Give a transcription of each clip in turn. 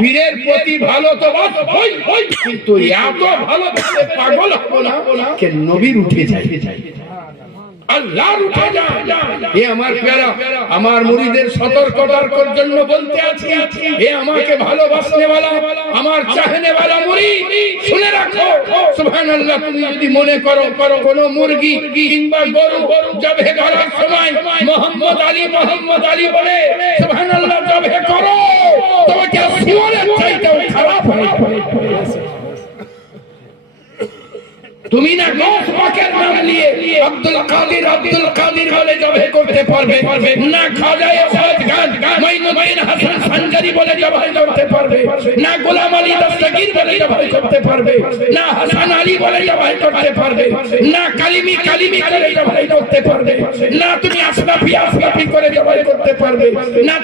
পীরের প্রতি ভালো তো বাসবই, কিন্তু এত ভালোবাসে পাগল হবো না কে নবীর উঠে যায়, আল্লাহর উঠে যায়। এ আমার প্যারা, আমার মুরিদের সতর্কতার জন্য বলতে আছি, এ আমাকে ভালোবাসনে वाला, আমার চাহনে वाला মুরিদ, শুনে রাখো সুবহানাল্লাহ। তুমি যদি মনে করো কোন মুরগি কিংবা গরু জবে করার সময় মোহাম্মদ আলী বলে সুবহানাল্লাহ জবে করো, তোমাকে শুয়োরের চাইতেও খারাপ হয়। তুমি না গৌস পাকের নাম নিয়ে আব্দুল কাদির বলে জবে করতে পারবে না, খাজায়ে খাজগান মাইনুদ্দিন হাসান সানজারি বলে জবে করতে পারবে না, গোলাম আলী দস্তগীর বলে জবে করতে পারবে না, হাসান আলী বলে জবে করতে পারবে না, কালিমি বলে জবে করতে পারবে না, তুমি আসরাফি করে জবে করতে পারবে না,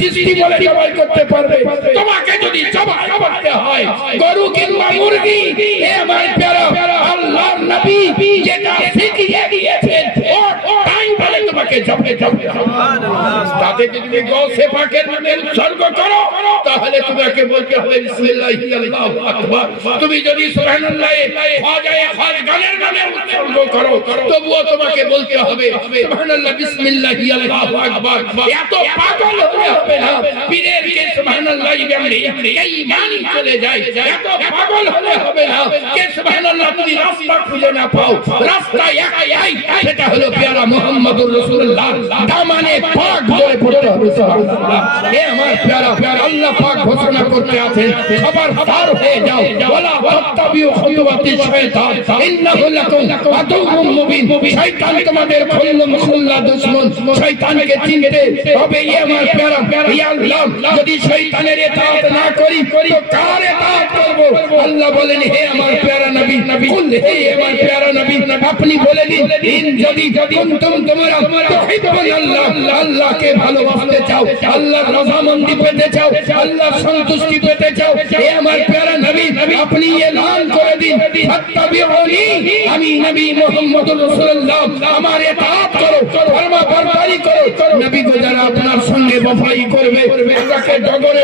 চিশতি বলে জবে করতে পারবে। তোমাকে যদি জবাই করতে হয় গরু কিংবা মুরগি, এ আমার প্যারা আল্লাহর নবী যেটা শিখিয়ে দিয়েছেন ওটাই বলে তোমাকে জবে সুবহানাল্লাহ। তাতে যদি তুমি গৌসে পাকের নামে উৎসর্গ করো তাহলে তোমাকে বলতে হবে বিসমিল্লাহি আল্লাহু আকবার। তুমি যদি সুবহানাল্লাহ খাজায়ে খাজগানের নামে উৎসর্গ করো তবুও তোমাকে বলতে হবে সুবহানাল্লাহ বিসমিল্লাহি আল্লাহু আকবার। এত পাগল হতে হবে না পীরের কে সুবহানাল্লাহ বললে এই ঈমান চলে যায়, এত পাগল হতে হবে না কে সুবহানাল্লাহ তুমি রাস্তা খুঁজে না পাও, রাস্তা একাই, সেটা হলো প্যারা মুহাম্মদুর রাসূলুল্লাহ দামানে পাক ধরে পড়তে হবে সুবহানাল্লাহ। এ আমার প্যারা আল্লাহ পাক ঘোষণা করতে আছেন, খবরদার হয়ে যাও, ওয়ালা তাত্তাবিউ খুতুওয়াতি শাইতান ইন্নাহু লাকুম আদুউম মুবিন। শয়তান তোমাদের খুল্লা দুশমন, শয়তানকে চিনতে হবে। এ আমার প্যারা ইয়া আল্লাহ যদি শয়তানের ইতাআত না করি তো কার ইতাআত করব? আল্লাহ বলেন হে আমার প্যারা নবী কুল হে আমার প্যারা নবী আপনি বলে দিন যদি তোমরা আল্লাহকে ভালোবাসতে চাও, আল্লাহর রজামন্দি পেতে চাও, আল্লাহর সন্তুষ্টি পেতে চাও, হে আমার প্যারা নবী আপনি এলান করে দিন ফাত্তাবিউনি, আমি নবী মুহাম্মদুর রাসূলুল্লাহ আমার ইতাআত করো, ফরমাবরদারি করো। নবী গো যারা আপনার সঙ্গে বফাই করবে তাকে ডগরে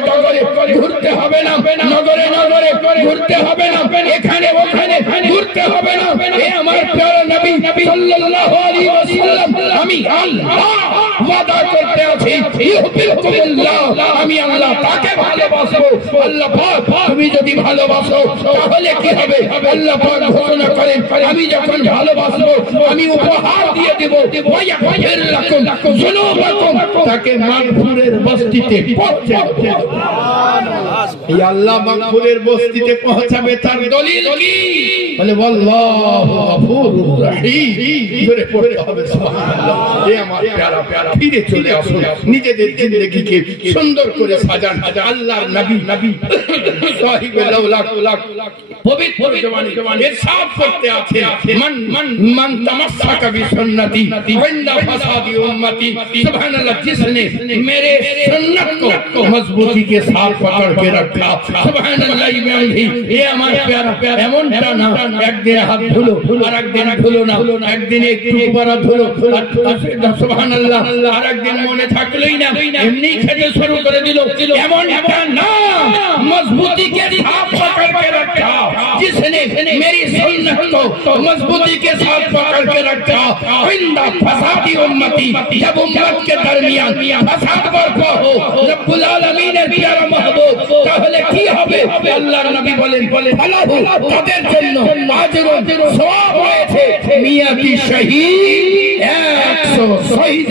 ঘুরতে হবে না, নগরে ঘুরতে হবে না, এখানে ওখানে ঘুরতে হবে না। হে আমার প্যারা নবী সাল্লাল্লাহু আলাইহি ওয়াসাল্লাম আমি আল্লাহ ওয়াদা করতে আছি ইউহিব্বুকুমুল্লাহ, আমি আল্লাহ তাকে ভালোবাসবো। আল্লাহ পাক তুমি যদি ভালোবাসো তাহলে কি হবে? আল্লাহ পাক ঘোষণা করেন আমি যখন ভালোবাসবো আমি উপহার দিয়ে দেব ওয়ায়াগফির লাকুম যুনুবাকুম, তাকে মাগফিরের বস্তিতে পৌঁছাবে। সুবহানাল্লাহ। এই আল্লাহ মাগফিরের বস্তিতে পৌঁছাবে তার দলিল কি? বলে আল্লাহু গফুরুর রহিম, জোরে পড়তে হবে সুবহানাল্লাহ। এ আমার প্যারা ফিরে চলে আসুন, নিজেদের জিন্দেগিকে সুন্দর করে সাজান। আল্লাহর নবী সাহিবে লাউলাক পবিত্র জবানে ইরশাদ করতে আছে মান তামাসসাকা বিসুন্নতি ওয়াইন্দা ফাসাদি উম্মতি। সুবহানাল্লাহ, जिसने मेरे सुन्नत को मजबूती के साथ पकड़ के रखा। सुबहानअल्लाह। ये हमारे प्यारा एमनटा ना একদিন হাত ধুলো আর একদিন ধুলো না, একদিন একটু পরা ধুলো সুবহানাল্লাহ, আর একদিন মনে থাকলোই না এমনি খেতে শুরু করে দিল। এমনটা না, मजबूती के साथ पकड़ के रखा। जिसने मेरी सुन्नत को मजबूती के साथ पकड़ के रखा, इंदा फसादी उम्मती, जब उम्मत के दरमियान फसाद बरपा हो रब्बुल आलमीনের প্যারা মাহবুব তাহলে কি হবে? আল্লাহর নবী বলেন ফালাহু তাদের জন্য আজরুন সওয়াব রয়েছে মিয়া কি শহীদ 100 শহীদ।